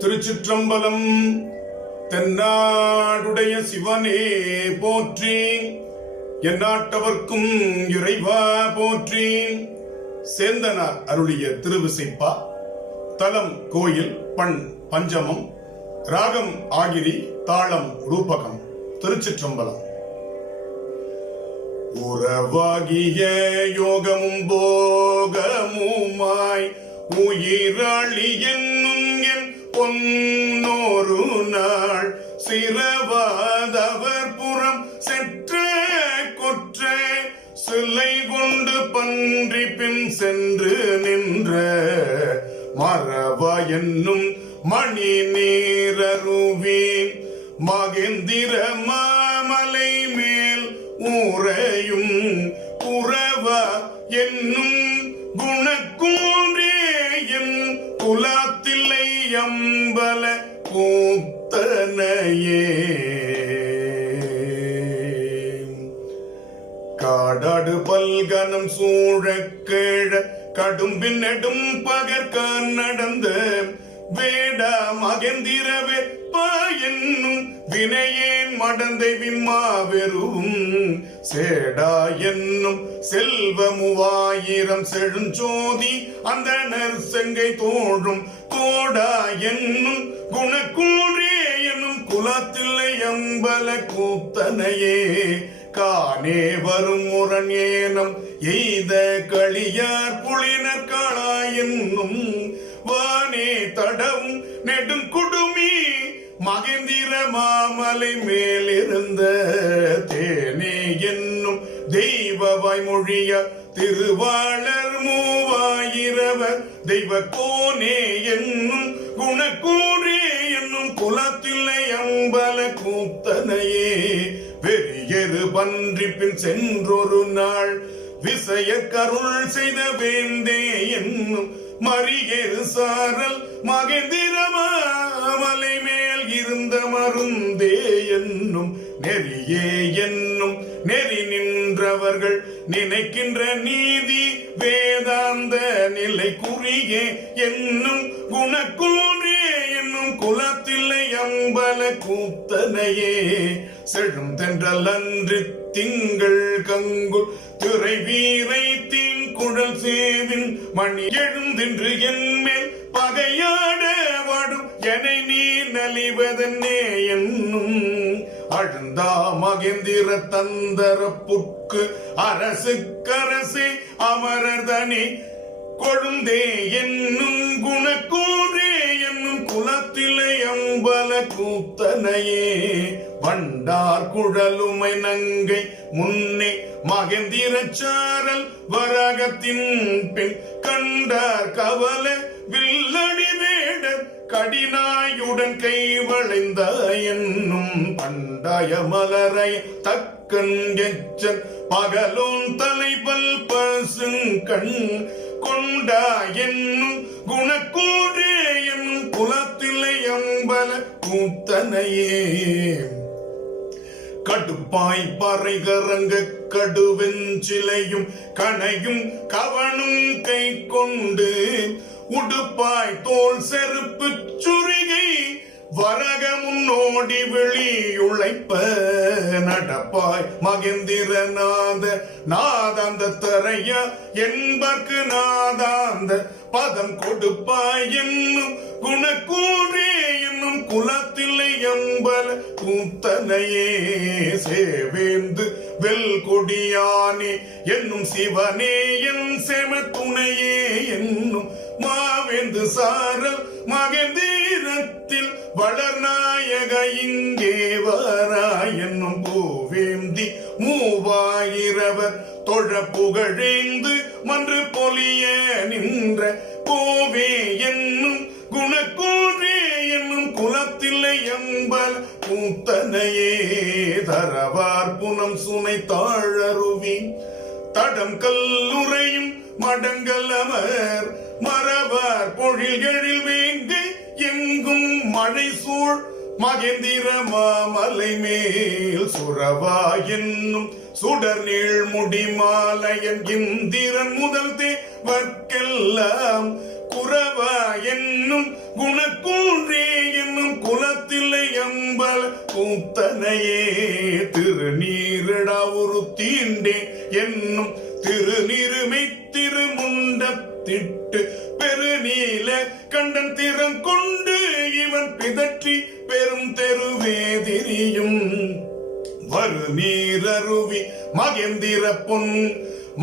திருச்சிற்றம்பலம். தென்னாடுடைய சிவனே போற்றி, எந்நாட்டவர்க்கும் இறைவா போற்றி. சேந்தனார் அருளிய திருவிசைப்பா. தலம் கோயில், பண் பஞ்சமம், ராகம் ஆகிரி, தாளம் ரூபகம். திருச்சிற்றம்பலம். உறவாகிய யோகமும் போகமுமாய் உயிராளி என்னும் என் பொன்னொரு நாள் சிறவாதவர் புறம் செற்ற கொற்ற சிலை கொண்டு பன்றி பின் சென்று நின்ற மரவா என்னும் மணி நீரருவி மகேந்திர மாமலை மேல் ஊரையும் குறவா என்னும் குணக்கூன்றேயும் குலாத்தில்லை அம்பல கூத்தனையே. காடாடு பல்கனம் சூழ கேழ கடும்பின் நெடும் பகற்கான் நடந்த வேடா மகேந்திரவே என்னும் வினையேன் மடந்தை விம்மாவெரும் சேடா என்னும் செல்வமுவாயிரம் செழுஞ்சோதி அந்த நற்செங்கை தோழும் கோடா என்னும் குணக்கூழே என்னும் குலத்தில்லை அம்பல கூத்தனையே. கானே வரும் முரண் ஏனம் எய்த களியார் புலினர் காளா என்னும் வானே தடவும் நெடுங்குடுமி மகேந்திர மாமலை மேலிருந்த தேனே என்னும் தெய்வவாய் மொழிய திருவாளர் மூவாயிரவர் தெய்வ கோனே என்னும் குணக்கூறே என்னும் குலத்தில்லை அம்பல கூத்தனையே. வெறியரு பன்றி பின் சென்றொரு நாள் விசய கருள் செய்த வேந்தே என்னும் மறியேறு சாரல் மகேந்திர மாமலை மேல் இருந்த மருந்தே என்னும் நெறியே என்னும் நெறி நின்றவர்கள் நினைக்கின்ற நீதி வேதாந்த நிலை குறியே என்னும் குணக்கூறே என்னும் குலத்தில்லை அம்பல கூத்தனையே. செழும் தென்றல் அன்று திங்கள் கங்குள் துறை வீரை தீங்குழல் சேவின் மணி எழுந்தின்று என்மேல் பகையாட வாடும் எனை நீ நலிவதன்னே என்னும் அழுந்தா மகேந்திர தந்தர புற்கு அரசு கரசே அமரதனே கொழுந்தே என்னும் குணக்கூறே என்னும் குலத்திலை அம்பல கூத்தனையே. வண்டார் குழலுமை நங்கை முன்னே மகேந்திர சாரல் வரகத்தின் பின் கண்டார் கவல வில்லடி வேடர் கடினாயுடன் கை வளைந்த என்னும் பண்டாய மலரை தக்கன் எச்சன் பகலோன் தலைபல் பசுங்கண் கொண்டா என்னும் குணக்கூறே என்னும் குலத்தில்லை அம்பல கூத்தனையே. கடுப்பாய் பறை கரங்க கடுவெஞ்சிலையும் கனையும் கவனும் கை கொண்டு உடுப்பாய் தோல் செருப்பு சுரிகை வரக முன்னோடி வெளியுழைப்ப நடப்பாய் மகேந்திர நாத நாதாந்த தரைய என்பர்க்கு நாதாந்த பதம் கொடுப்பாய் என்னும் குணக்கூறே என்னும் குலத்தில்லை அம்பல கூத்தனையே. சேவேந்து வெல் கொடியானே என்னும் சிவனே என் செம துணையே என்னும் மாவேந்து சாரல் மகேந்திரத்தில் வளர்நாயக இங்கே வாராய் என்னும் பூவேந்தி மூவாயிரவர் தொழ புகழேந்து மன்று பொலிய நின்ற கோவே என்னும் குணக்கூறே என்னும் குலத்தில்லை அம்பல கூத்தனையே. தரவார் புனம் சுனை தாழருவி தடம் கல்லுரையும் மடங்கல் அமர் மரபார் பொழில் எழில் வேங்கை எங்கும் மழை சூழ் மகேந்திர மாமலை மேல் சுரவா என்னும் சுடர் நீள் முடி மாலையன் இந்திரன் முதல் தேவர்க்கெல்லாம் குறவா என்னும் குணக்கூன்றே கூத்தனையே திருநீரிடா ஒரு தீண்டே என்னும் திருநீருமை திருமுண்டத்திட்டு பெருநீல கண்டன் திறம் கொண்டு இவன் பிதற்றி பெரும் தெருவேதிரியும் வருநீரருவி மகேந்திர பொன்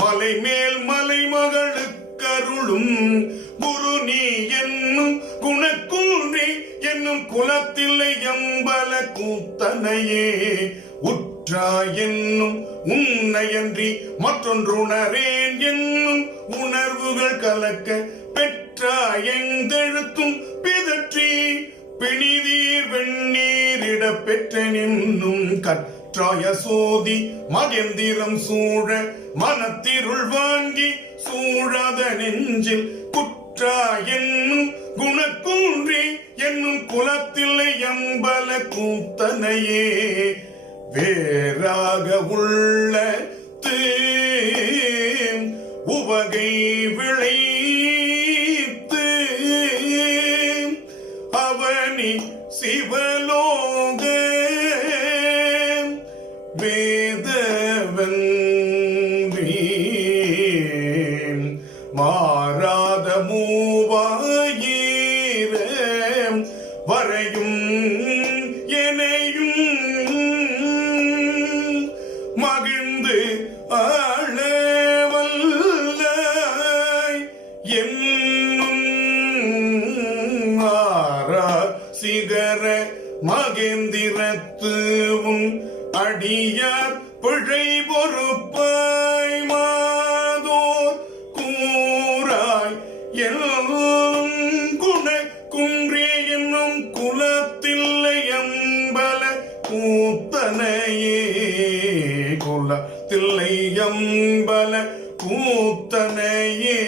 மலை மேல் மலை மகளுக்கருளும் குருநீ என்னும் குணக்குன்றி என்னும் குலத்தில்லை எம்பல கூத்தனையே உற்றா என்னும் உன்னையன்றி மற்றொன்றுணரேன் என்னும் உணர்வுகள் கலக்க பெற்றாய் எங்கெழுத்தும் பிதற்றி பிணிதீர் வெண்ணீரிட பெற்றென்னும் கற்றாய சோதி மகேந்திரம் சூழ மனத்திருள் வாங்கி சூழாத நெஞ்சில் குற்றா என்னும் குணக்குன்றி என்னும் குலத்தில்லை எம்பல கூத்தனையே வேறாக உள்ள உவகை விளைத்து அவனி சிவலோக வேதவன் மாறாத மூவாயிர வரையும் எனையும் மகிழ்ந்து ஆளவல்லாய் என்னும் மாறா சிகர மகேந்திரத்து உன் அடியார் பிழை பொறுப்பாய் மாதோர் கூறாய் எல்லும் குண குன்றே என்னும் குலத்தில்லை எம்பல கூத்தனையே குலத்தில்லை எம்பல கூத்தனையே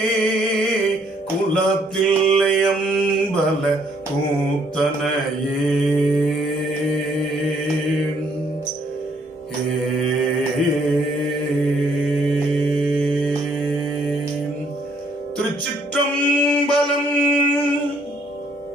குலத்தில்லை எம்பல கூத்தனையே